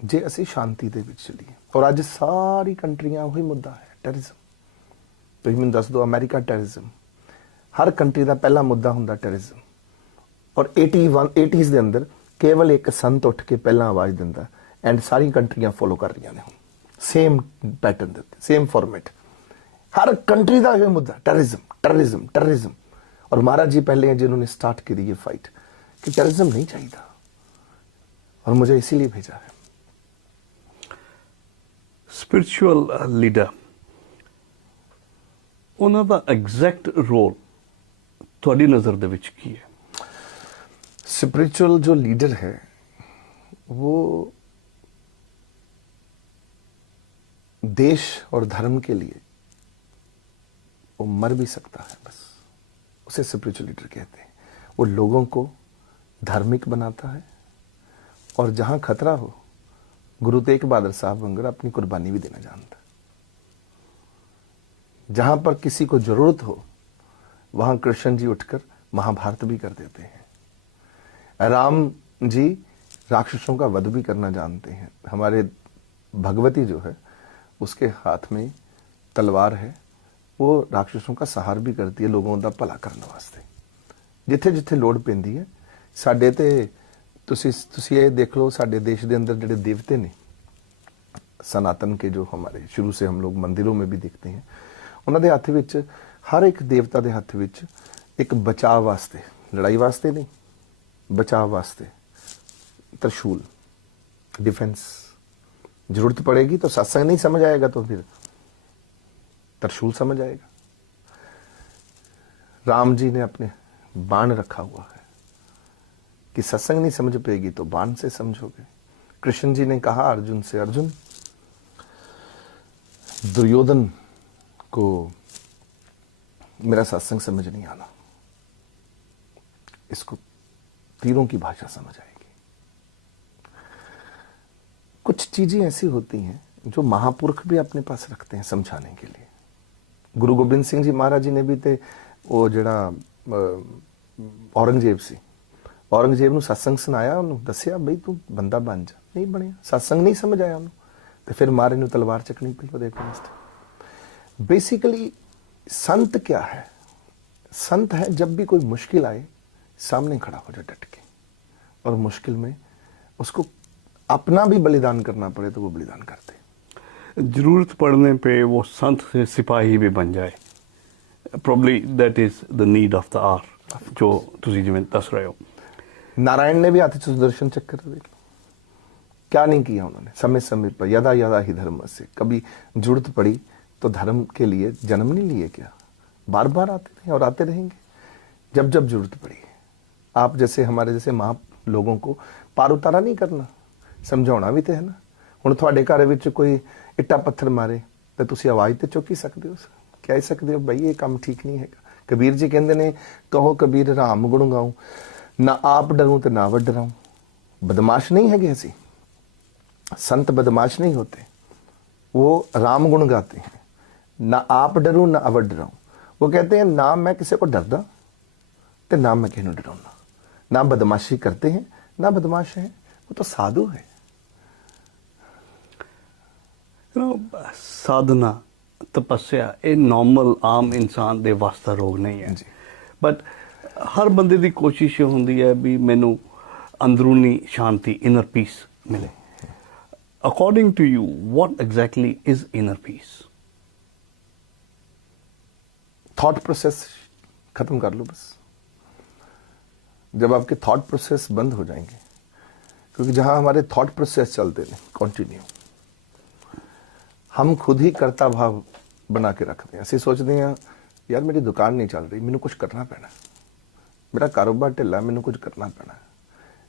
जे असी शांति दे विच चलीए। और अज सारी कंट्रियां वही मुद्दा है, टेररिज्म। तुसीं मैनूं दस दो, अमेरिका टेररिज्म, हर कंट्री का पहला मुद्दा हुंदा टेररिज्म। और 80s दे अंदर केवल एक संत उठ के पहला आवाज़ दिंदा एंड सारी कंट्रियां फॉलो कर रही ने, सेम पैटर्न दे, सेम फॉर्मेट, हर कंट्री का यह मुद्दा टेररिज्म टेररिज्म टेररिज्म। और महाराज जी पहले हैं जिन्होंने स्टार्ट की ये फाइट कि टेररिज्म नहीं चाहिए था, और मुझे इसीलिए भेजा है। स्पिरिचुअल लीडर, ਉਹਨਾਂ ਦਾ ਐਗਜ਼ੈਕਟ ਰੋਲ ਤੁਹਾਡੀ ਨਜ਼ਰ ਦੇ ਵਿੱਚ ਕੀ ਹੈ? स्पिरिचुअल जो लीडर है वो देश और धर्म के लिए वो मर भी सकता है, बस उसे स्पिरिचुअल लीडर कहते हैं। वो लोगों को धार्मिक बनाता है और जहां खतरा हो गुरु तेग बहादुर साहब वंगर अपनी कुर्बानी भी देना जानता है। जहां पर किसी को जरूरत हो वहां कृष्ण जी उठकर महाभारत भी कर देते हैं। राम जी राक्षसों का वध भी करना जानते हैं। हमारे भगवती जो है उसके हाथ में तलवार है, वो राक्षसों का सहार भी करती है लोगों का भला करने वास्ते। जिथे जिथे लोड़ पैंदी है साडे ते तुसी ये देख लो, साडे देश के अंदर जिहड़े देवते ने सनातन के, जो हमारे शुरू से हम लोग मंदिरों में भी देखते हैं, उन्होंने दे हत्थ विच, हर एक देवता के हत्थ विच एक बचाव वास्ते, लड़ाई वास्ते नहीं, बचाव वास्ते त्रिशूल, डिफेंस। जरूरत पड़ेगी तो सत्संग नहीं समझ आएगा तो फिर त्रिशूल समझ आएगा। राम जी ने अपने बाण रखा हुआ है कि सत्संग नहीं समझ पाएगी तो बाण से समझोगे। कृष्ण जी ने कहा अर्जुन से, अर्जुन दुर्योधन को मेरा सत्संग समझ नहीं आना, इसको तीरों की भाषा समझ आएगी। कुछ चीजें ऐसी होती हैं जो महापुरुष भी अपने पास रखते हैं समझाने के लिए। गुरु गोबिंद सिंह जी महाराज जी ने भी ते वो ਜਿਹੜਾ औरंगजेब ਸੀ, औरंगजेब ਨੂੰ सत्संग ਸੁਣਾਇਆ, ਉਹਨੂੰ ਦੱਸਿਆ ਬਈ ਤੂੰ ਬੰਦਾ ਬਣ ਜਾ, ਨਹੀਂ ਬਣਿਆ, सत्संग ਨਹੀਂ ਸਮਝ ਆਇਆ ਉਹਨੂੰ, ਤੇ ਫਿਰ ਮਾਰੇ ਨੂੰ ਤਲਵਾਰ ਚੱਕਣੀ ਪਈ ਉਹਦੇ ਵਾਸਤੇ। बेसिकली संत क्या है? संत है जब भी कोई मुश्किल आए सामने खड़ा हो जाए डट के, और मुश्किल में उसको अपना भी बलिदान करना पड़े तो वो बलिदान करते। जरूरत पड़ने पे वो संत से सिपाही भी बन जाए। Probably that is the need of the hour, जो ਤੁਸੀਂ ਜਿਵੇਂ ਦੱਸ ਰਹੇ ਹੋ। नारायण ने भी हाथ से सुदर्शन चक्र देख लो, क्या नहीं किया उन्होंने समय समय पर, यदा यदा ही धर्म से। कभी जरूरत पड़ी तो धर्म के लिए जन्म नहीं लिए क्या? बार बार आते रहे और आते रहेंगे जब जब जरूरत पड़ी। आप जैसे हमारे जैसे महा लोगों को पार उतारा नहीं करना, समझाना भी तो है ना। हुण तुहाडे घर विच कोई इट्टा पत्थर मारे तो तुसीं आवाज़ तो चुक ही सकते हो, कह सकते हो भाई ये काम ठीक नहीं है। कबीर जी कहते ने, कहो कबीर राम गुण गाऊं, ना आप डरूं तो ना वड डराऊं। बदमाश नहीं है ऐसी, संत बदमाश नहीं होते, वो राम गुण गाते हैं। ना आप डरूं ना अवड डराऊं। वो कहते हैं ना मैं किसी को डरदा तो ना मैं किसी को डराउंदा, ना बदमाशी करते हैं ना बदमाश हैं, वो तो साधु है। साधना तपस्या ये नॉर्मल आम इंसान दे वास्ता रोग नहीं है, बट हर बंदे दी कोशिश होंदी है भी मैनू अंदरूनी शांति, इनर पीस मिले। According to you what exactly is inner peace? Thought process खत्म कर लो बस। जब आपके थॉट प्रोसेस बंद हो जाएंगे, क्योंकि जहां हमारे थॉट प्रोसेस चलते हैं कंटिन्यू, हम खुद ही कर्ता भाव बना के रखते हैं। ऐसे सोचते हैं यार मेरी दुकान नहीं चल रही, मैंने कुछ करना पैना, मेरा कारोबार ढिला, मैंने कुछ करना पैना,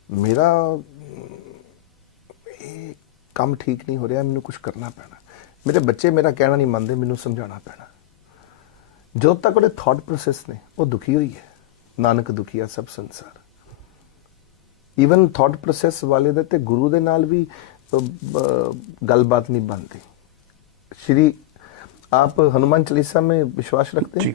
मेरा काम ठीक नहीं हो रहा, मैंने कुछ करना पैना, मेरे बच्चे मेरा कहना नहीं मानते, मैंने समझाना पैना। जो तक वो थॉट प्रोसेस ने वो दुखी हुई है, नानक दुखिया सब संसार। ਈਵਨ ਥਾਟ ਪ੍ਰੋਸੈਸ ਵਾਲੇ ਦੇ ਤੇ ਗੁਰੂ ਦੇ ਨਾਲ ਵੀ ਗੱਲਬਾਤ नहीं बनती। श्री आप हनुमान चालीसा में विश्वास रखते हैं?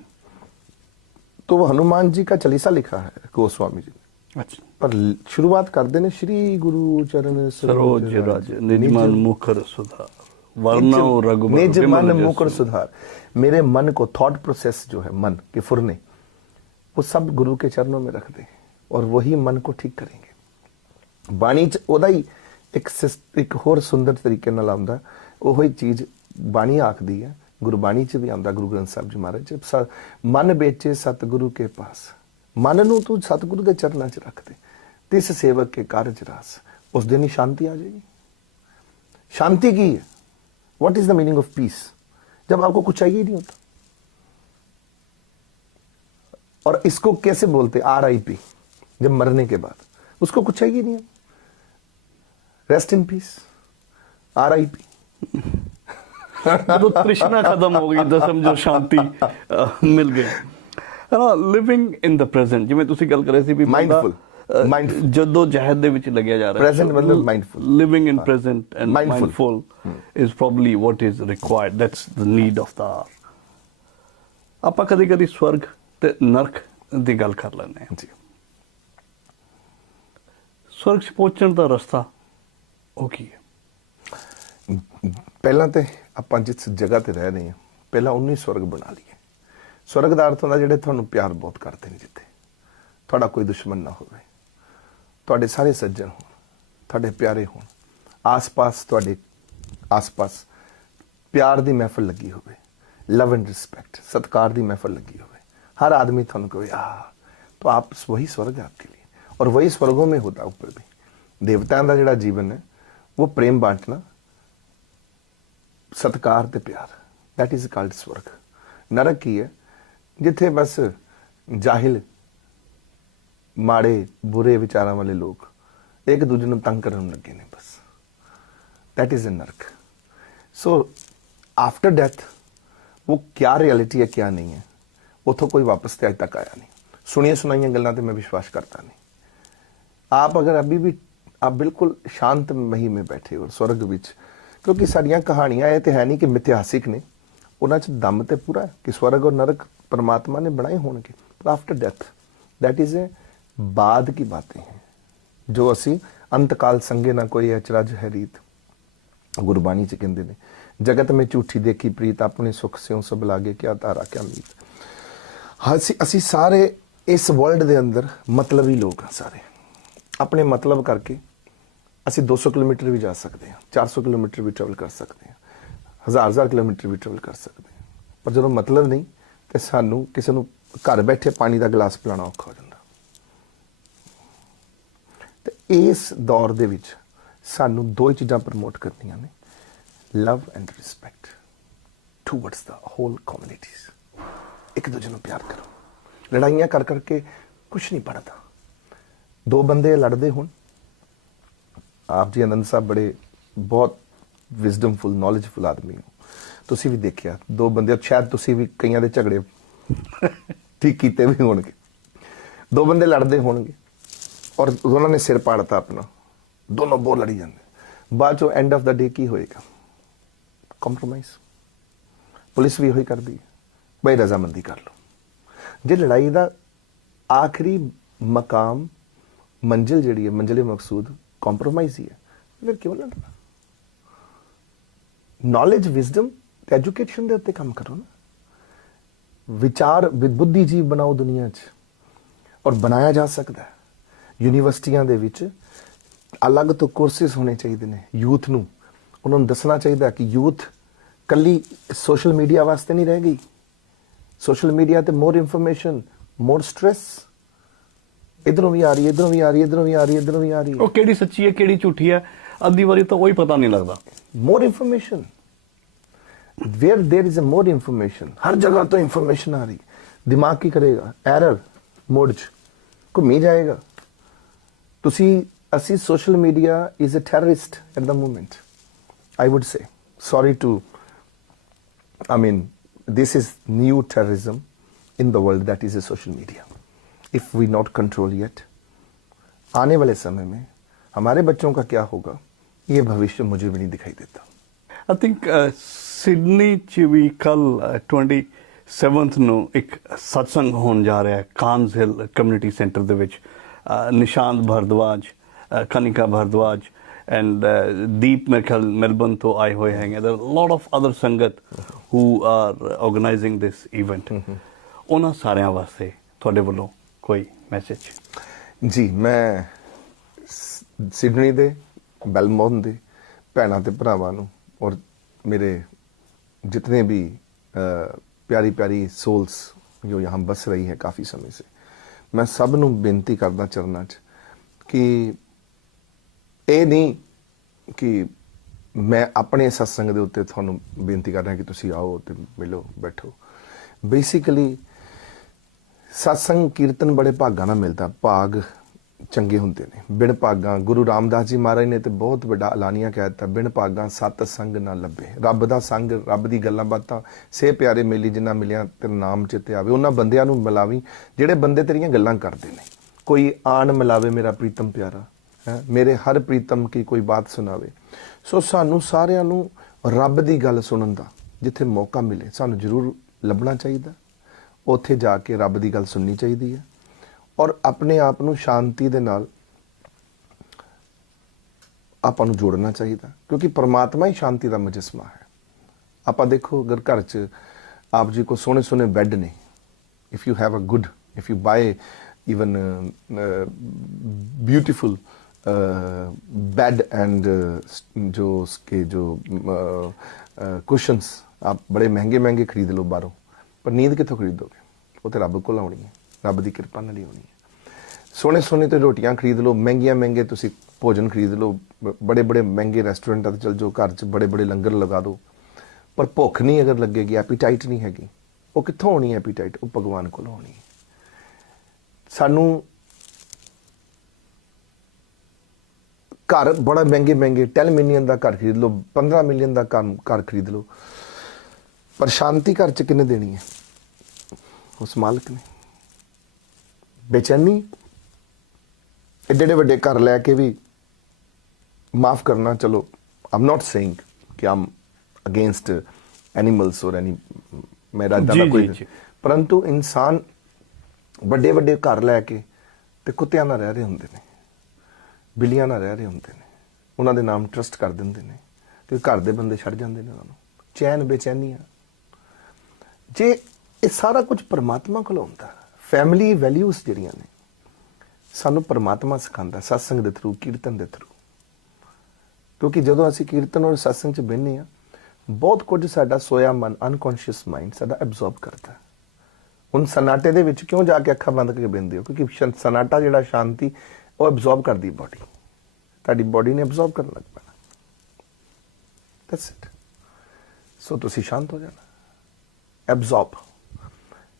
तो वो हनुमान जी का चालीसा लिखा है गोस्वामी जी ने। अच्छा। पर शुरुआत कर देने श्री गुरु चरण सरोज रज निज मन मुखर सुधार वर्णो रघुबर निज मन मुखर सुधार। मेरे मन को थॉट प्रोसेस जो है मन के फुरने, वो सब गुरु के चरणों में रख दे और वही मन को ठीक करेंगे। बाणी च ओदा ही एक होर सुंदर तरीके नाल आउंदा, ओही चीज बाणी आखदी है, गुरबाणी च भी आउंदा, गुरु ग्रंथ साहब जी महाराज च, मन बेचे सतगुरु के पास। मन नूं तू सतगुरु के चरणों च रख दे, तिस सेवक के कारज रास, उस दिन ही शांति आ जाएगी। शांति की है, what is the meaning of peace? जब आपको कुछ चाहिए ही नहीं होता। और इसको कैसे बोलते? RIP, जब मरने के बाद उसको कुछ चाहिए नहीं है, रेस्ट इन पीस, RIP। तो तृष्णा खत्म हो गई तो समझो शांति मिल गई है ना। लिविंग इन द प्रेजेंट, जिवें तुसीं गल कर रहे सी भी माइंडफुल ਜਦੋਂ ਜਹਿਦ ਦੇ ਵਿੱਚ ਲੱਗਿਆ ਜਾ ਰਿਹਾ, ਪ੍ਰੈਜ਼ੈਂਟ ਮਤਲਬ mindful, living in present and mindful is probably what is required, that's the need of the hour. ਆਪਾਂ ਕਦੀ ਕਦੀ ਸਵਰਗ ਤੇ ਨਰਕ ਦੀ ਗੱਲ ਕਰ ਲੈਂਦੇ ਹਾਂ ਜੀ। ਸਵਰਗ 'ਚ ਪਹੁੰਚਣ ਦਾ ਰਸਤਾ ਉਹ ਕੀ ਹੈ? ਪਹਿਲਾਂ ਤੇ ਆਪਾਂ ਜਿਸ ਜਗ੍ਹਾ ਤੇ ਰਹਿ ਰਹੇ ਹਾਂ, ਪਹਿਲਾਂ ਉਹਨੂੰ ਹੀ ਸਵਰਗ ਬਣਾ ਲਈਏ। ਸਵਰਗ ਦਾ ਅਰਥ ਹੁੰਦਾ ਜਿਹੜੇ ਤੁਹਾਨੂੰ ਪਿਆਰ ਬਹੁਤ ਕਰਦੇ ਨੇ, ਜਿੱਥੇ ਤੁਹਾਡਾ ਕੋਈ ਦੁਸ਼ਮਣ ਨਾ ਹੋਵੇ, ਤੁਹਾਡੇ ਸਾਰੇ ਸੱਜਣ ਹੋਣ, ਤੁਹਾਡੇ ਪਿਆਰੇ ਹੋਣ, ਆਸ-ਪਾਸ ਤੁਹਾਡੇ ਆਸ-ਪਾਸ ਪਿਆਰ ਦੀ ਮਹਿਫਲ ਲੱਗੀ ਹੋਵੇ, ਲਵ ਐਂਡ ਰਿਸਪੈਕਟ, ਸਤਿਕਾਰ ਦੀ ਮਹਿਫਲ ਲੱਗੀ ਹੋਵੇ, हर आदमी थोड़ा कहे तो आप वही स्वर्ग है आपके लिए। और वही स्वर्गों में होता ऊपर भी। देवताओं का जो जीवन है वो प्रेम बांटना, सत्कार ते प्यार, दैट इज कॉल्ड स्वर्ग। नरक की है जिथे बस जाहिल ਮਾੜੇ ਬੁਰੇ ਵਿਚਾਰਾਂ ਵਾਲੇ ਲੋਕ ਇੱਕ ਦੂਜੇ ਨੂੰ ਤੰਗ ਕਰਨ ਲੱਗੇ ਨੇ ਬਸ। दैट इज ए नर्क। सो आफ्टर डेथ वो क्या रियलिटी है क्या नहीं है, उतो कोई वापस तो अज तक आया नहीं। सुनिया सुनाइया गल्लां ते मैं विश्वास करता नहीं। आप अगर अभी भी आप बिल्कुल शांत मही में बैठे हो स्वर्ग विच, क्योंकि सारियां कहानियां ये तो है नहीं कि मिथिहासिक ने, उन्हां च दम ते पूरा है कि स्वर्ग और नरक परमात्मा ने बनाए होंगे, पर आफ्टर डेथ दैट इज ए बाद की बातें हैं जो असी अंतकाल संगे ना कोई अचरज है रीत। गुरबाणी च कहंदे ने जगत में झूठी देखी प्रीत, अपने सुख स्यों सब लागे क्या तारा क्या मीत। असी सारे इस वर्ल्ड दे अंदर मतलबी लोग हैं, सारे अपने मतलब करके असी 200 किलोमीटर भी जा सकते हैं, 400 किलोमीटर भी ट्रैवल कर सकते हैं, हज़ार किलोमीटर भी ट्रैवल कर सकते हैं, पर जो मतलब नहीं तो सानू किसी नू घर बैठे पानी का गिलास पिलाना औखा हो जाता। तो इस दौर दे विच सानू दो ही चीज़ां प्रमोट करनियां ने, love and respect towards the whole communities. एक दूजे नू प्यार करो, लड़ाइयां कर करके कुछ नहीं बनता। दो बंदे लड़ते होण, आप जी आनंद साहब बड़े बहुत विजडमफुल नॉलेजफुल आदमी हो, तुसी भी देखिया दो बंदे, शायद तुसी भी कईयां दे झगड़े ठीक कीते भी होणगे। दो बंदे लड़ते होणगे और दोनों ने सिर पाड़ता अपना, दोनों बहुत लड़ी जाते, बाद चो एंड ऑफ द डे की होएगा? कॉम्प्रोमाइज। पुलिस भी वही कर दी भाई, रजामंदी कर लो। जे लड़ाई का आखिरी मकाम मंजिल जी है, मंजिल मकसूद कॉम्प्रोमाइज ही है, फिर क्यों लड़ना? नॉलेज विजडम एजुकेशन के उत्ते काम करो ना, विचार बुद्धिजीव बनाओ दुनिया च, और बनाया जा सकता है। यूनिवर्सिटियां दे विच अलग तो कोर्सेस होने चाहिए ने यूथ नू, उन्होंने दसना चाहिए कि यूथ कली सोशल मीडिया वास्ते नहीं रह गई। सोशल मीडिया ते मोर इंफॉर्मेशन, मोर स्ट्रेस, इधरों भी आ रही है, इधरों भी आ रही है, इधरों भी आ रही है, इधरों भी आ रही है। ਉਹ ਕਿਹੜੀ ਸੱਚੀ ਹੈ ਕਿਹੜੀ ਝੂਠੀ ਹੈ ਅੱਧੀ ਵਾਰੀ ਤਾਂ ਉਹੀ ਪਤਾ ਨਹੀਂ ਲੱਗਦਾ। More information, where there is a more information, हर जगह तो इंफॉर्मेशन आ रही, दिमाग की करेगा? एरर मोड च घूमी जाएगा। तुसी असी social media is a terrorist at the moment, I would say sorry to, I mean this is new terrorism in the world, that is a social media. If we not control yet, आने वाले समय में हमारे बच्चों का क्या होगा ये भविष्य मुझे भी नहीं दिखाई देता। आई थिंक सिडनी च भी कल 27 ਨੂੰ ਇੱਕ ਸਤਸੰਗ ਹੋਣ ਜਾ ਰਿਹਾ ਹੈ ਕਾਨਸ ਹਿੱਲ ਕਮਿਊਨਿਟੀ ਸੈਂਟਰ ਦੇ ਵਿੱਚ। ਨਿਸ਼ਾਂਤ ਭਰਦਵਾਜ, ਕਨਿਕਾ ਭਰਦਵਾਜ ਐਂਡ ਦੀਪ ਮੇਰੇ ਖਿਆਲ ਮੈਲਬਨ ਤੋਂ ਆਏ ਹੋਏ ਹੈਗੇ। there are a lot of other ਸੰਗਤ who are organizing this event। ਉਹਨਾਂ ਸਾਰਿਆਂ ਵਾਸਤੇ ਤੁਹਾਡੇ ਵੱਲੋਂ ਕੋਈ ਮੈਸੇਜ? ਜੀ, ਮੈਂ ਸਿਡਨੀ ਦੇ, ਬੈਲਮੋਨ ਦੇ ਭੈਣਾਂ ਤੇ ਭਰਾਵਾਂ ਨੂੰ और मेरे जितने भी प्यारी प्यारी सोल्स जो यहाँ बस रही है काफ़ी समय से, मैं सब नूं बेनती करदा चरना च कि ये नहीं कि मैं अपने सत्संग दे उत्ते तुहानूं बेनती कर रहा कि तुसीं आओ ते मिलो बैठो। बेसिकली सत्संग कीर्तन बड़े भागां नाल मिलदा, भाग चंगे ਹੁੰਦੇ ਨੇ। ਬਿਨ ਭਾਗਾਂ, ਗੁਰੂ ਰਾਮਦਾਸ ਜੀ ਮਹਾਰਾਜ ਨੇ ਤੇ ਬਹੁਤ ਵੱਡਾ ਐਲਾਨੀਆ ਕਹਿ ਦਿੱਤਾ, ਬਿਨ ਭਾਗਾਂ ਸਤ ਸੰਗ ਨਾ ਲੱਭੇ। ਰੱਬ ਦਾ ਸੰਗ, ਰੱਬ ਦੀ ਗੱਲਾਂ ਬਾਤਾਂ, ਸੇ ਪਿਆਰੇ ਮੇਲੀ ਜਿੰਨਾ ਮਿਲਿਆ ਤੇ ਨਾਮ ਚਿੱਤੇ ਆਵੇ। ਉਹਨਾਂ ਬੰਦਿਆਂ ਨੂੰ ਮਿਲਾਵੀਂ ਜਿਹੜੇ ਬੰਦੇ ਤੇਰੀਆਂ ਗੱਲਾਂ ਕਰਦੇ ਨੇ। ਕੋਈ ਆਣ ਮਿਲਾਵੇ ਮੇਰਾ ਪ੍ਰੀਤਮ ਪਿਆਰਾ ਹੈ, ਮੇਰੇ ਹਰ ਪ੍ਰੀਤਮ ਕੀ ਕੋਈ ਬਾਤ ਸੁਣਾਵੇ। ਸੋ ਸਾਨੂੰ ਸਾਰਿਆਂ ਨੂੰ ਰੱਬ ਦੀ ਗੱਲ ਸੁਣਨ ਦਾ ਜਿੱਥੇ ਮੌਕਾ ਮਿਲੇ ਸਾਨੂੰ ਜ਼ਰੂਰ ਲੱਭਣਾ ਚਾਹੀਦਾ, ਉੱਥੇ ਜਾ ਕੇ ਰੱਬ ਦੀ ਗੱਲ ਸੁਣਨੀ ਚਾਹੀਦੀ ਹੈ। और अपने आप ਨੂੰ शांति ਦੇ ਨਾਲ ਆਪਾਂ ਨੂੰ ਜੋੜਨਾ ਚਾਹੀਦਾ, ਕਿਉਂਕਿ परमात्मा ही शांति ਦਾ ਮੁਜੱਸਮਾ ਹੈ। ਆਪਾਂ ਦੇਖੋ ਅਗਰ ਘਰ 'ਚ ਆਪ ਜੀ ਕੋ ਸੋਹਣੇ ਸੋਹਣੇ ਬੈੱਡ ਨੇ, if you have a good, if you buy even beautiful bed and जो उसके जो कुशन्स आप बड़े महंगे महंगे खरीद लो बाहरों, पर नींद कितों खरीदोगे? वो तो रब को आनी है, रब की कृपा नाल ही होनी है। सोने सोने तो रोटियां खरीद लो, महंगिया महंगे तुसी भोजन खरीद लो, बड़े बड़े महंगे रेस्टोरेंट ते चल जाओ, घर च बड़े बड़े लंगर लगा दो, पर भुख नहीं अगर लगेगी, एपीटाइट नहीं हैगी, वो कित्थों होनी है? एपीटाइट वो भगवान कोल होनी है। सानू ਘਰ ਬੜਾ ਮਹਿੰਗੇ ਮਹਿੰਗੇ 10 ਮਿਲੀਅਨ ਦਾ ਘਰ ਖਰੀਦ ਲਓ, 15 ਮਿਲੀਅਨ ਦਾ ਘਰ ਖਰੀਦ ਲਓ, ਪਰ ਸ਼ਾਂਤੀ ਘਰ 'ਚ ਕਿਹਨੇ ਦੇਣੀ ਹੈ? ਉਸ ਮਾਲਕ ਨੇ। ਬੇਚੈਨੀ ਏਡੇ ਏਡੇ ਵੱਡੇ ਘਰ ਲੈ ਕੇ ਵੀ ਮਾਫ ਕਰਨਾ, ਚਲੋ ਆਮ ਨॉट ਸੇਇੰਗ ਕਿ ਆਮ ਅਗੇਂਸਟ ਐਨੀਮਲਸ ਔਰ ਐਨੀ, ਮੇਰਾ ਏਦਾਂ ਦਾ ਕੋਈ, ਪਰੰਤੂ ਇਨਸਾਨ ਵੱਡੇ ਵੱਡੇ ਘਰ ਲੈ ਕੇ ਤੇ ਕੁੱਤਿਆਂ ਨਾਲ ਰਹਿ ਰਹੇ ਹੁੰਦੇ ਨੇ, ਬਿੱਲੀਆਂ ਨਾਲ ਰਹਿ ਰਹੇ ਹੁੰਦੇ ਨੇ, ਉਹਨਾਂ ਦੇ ਨਾਮ ਟਰਸਟ ਕਰ ਦਿੰਦੇ ਨੇ ਤੇ ਘਰ ਦੇ ਬੰਦੇ ਛੱਡ ਜਾਂਦੇ ਨੇ ਉਹਨਾਂ ਨੂੰ। ਚੈਨ ਬੇਚੈਨੀਆਂ, ਜੇ ਇਹ ਸਾਰਾ ਕੁਝ ਪਰਮਾਤਮਾ ਕੋਲ ਹੁੰਦਾ। ਫੈਮਿਲੀ ਵੈਲਿਊਜ਼ ਜਿਹੜੀਆਂ ਨੇ ਸਾਨੂੰ ਪਰਮਾਤਮਾ ਸਿਖਾਉਂਦਾ ਸਤਸੰਗ ਦੇ ਥਰੂ, ਕੀਰਤਨ ਦੇ ਥਰੂ। ਕਿਉਂਕਿ ਜਦੋਂ ਅਸੀਂ ਕੀਰਤਨ ਔਰ ਸਤਸੰਗ 'ਚ ਬਹਿੰਦੇ ਹਾਂ, ਬਹੁਤ ਕੁਝ ਸਾਡਾ ਸੋਇਆ ਮਨ, ਅਨਕੌਂਸ਼ੀਅਸ ਮਾਈਂਡ ਸਾਡਾ ਐਬਜ਼ੌਰਬ ਕਰਦਾ। ਹੁਣ ਸਨਾਟੇ ਦੇ ਵਿੱਚ ਕਿਉਂ ਜਾ ਕੇ ਅੱਖਾਂ ਬੰਦ ਕਰਕੇ ਬਹਿੰਦੇ ਹੋ? ਕਿਉਂਕਿ ਸਨਾਟਾ ਜਿਹੜਾ ਸ਼ਾਂਤੀ, ਉਹ ਐਬਜ਼ੌਰਬ ਕਰਦੀ ਬਾਡੀ, ਤੁਹਾਡੀ ਬਾਡੀ ਨੇ ਐਬਜ਼ੌਰਬ ਕਰਨ ਲੱਗ ਪੈਣਾ। That's it. ਸੋ ਤੁਸੀਂ ਸ਼ਾਂਤ ਹੋ ਜਾਣਾ। ਐਬਜ਼ੌਰਬ,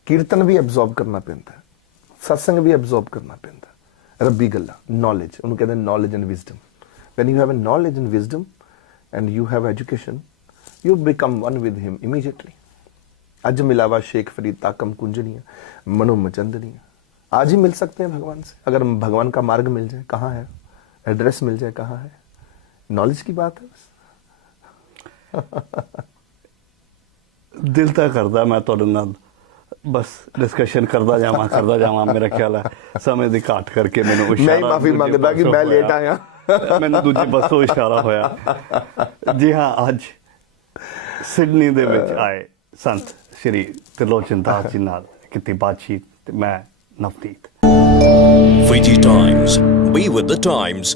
ਕੀਰਤਨ ਵੀ ਐਬਜ਼ੌਰਬ ਕਰਨਾ ਪੈਂਦਾ, ਸਤਸੰਗ ਵੀ ਐਬਜ਼ੌਰਬ ਕਰਨਾ ਪੈਂਦਾ, ਰੱਬੀ ਗੱਲਾਂ, ਨੌਲੇਜ, ਉਹਨੂੰ ਕਹਿੰਦੇ knowledge and wisdom. When you have a knowledge and wisdom and you have education, you become one with him immediately। आज मिलावा शेख फरीद ताकम कुंजनिया मनो मचंदनिया, आज ही मिल सकते हैं भगवान से। अगर भगवान का मार्ग मिल जाए, कहाँ है एड्रेस, मिल जाए कहाँ है, नॉलेज की बात है बस। दिल ਤਾਂ ਕਰਦਾ ਮੈਂ ਤੁਹਾਡੇ ਨਾਲ ਬਸ ਡਿਸਕਸ਼ਨ ਕਰਦਾ ਜਾਵਾਂ ਮੇਰਾ ਖਿਆਲ ਹੈ ਸਮੇਂ ਦੀ ਘਾਟ ਕਰਕੇ ਮੈਨੂੰ ਮੈਂ ਹੀ ਮਾਫੀ ਮੰਗਦਾ ਕਿ ਮੈਂ ਲੇਟ ਆਇਆ। ਮੈਨੂੰ ਦੂਜੇ ਪਾਸੋਂ ਇਸ਼ਾਰਾ ਹੋਇਆ। ਜੀ ਹਾਂ, ਅੱਜ ਸਿਡਨੀ ਦੇ ਵਿੱਚ ਆਏ ਸੰਤ ਸ਼੍ਰੀ ਤਿਰਲੋਚਨ ਦਾਸ ਜੀ ਨਾਲ ਕੀਤੀ ਬਾਤਚੀਤ ਤੇ ਮੈਂ Navdeep. VG Times, be with the times।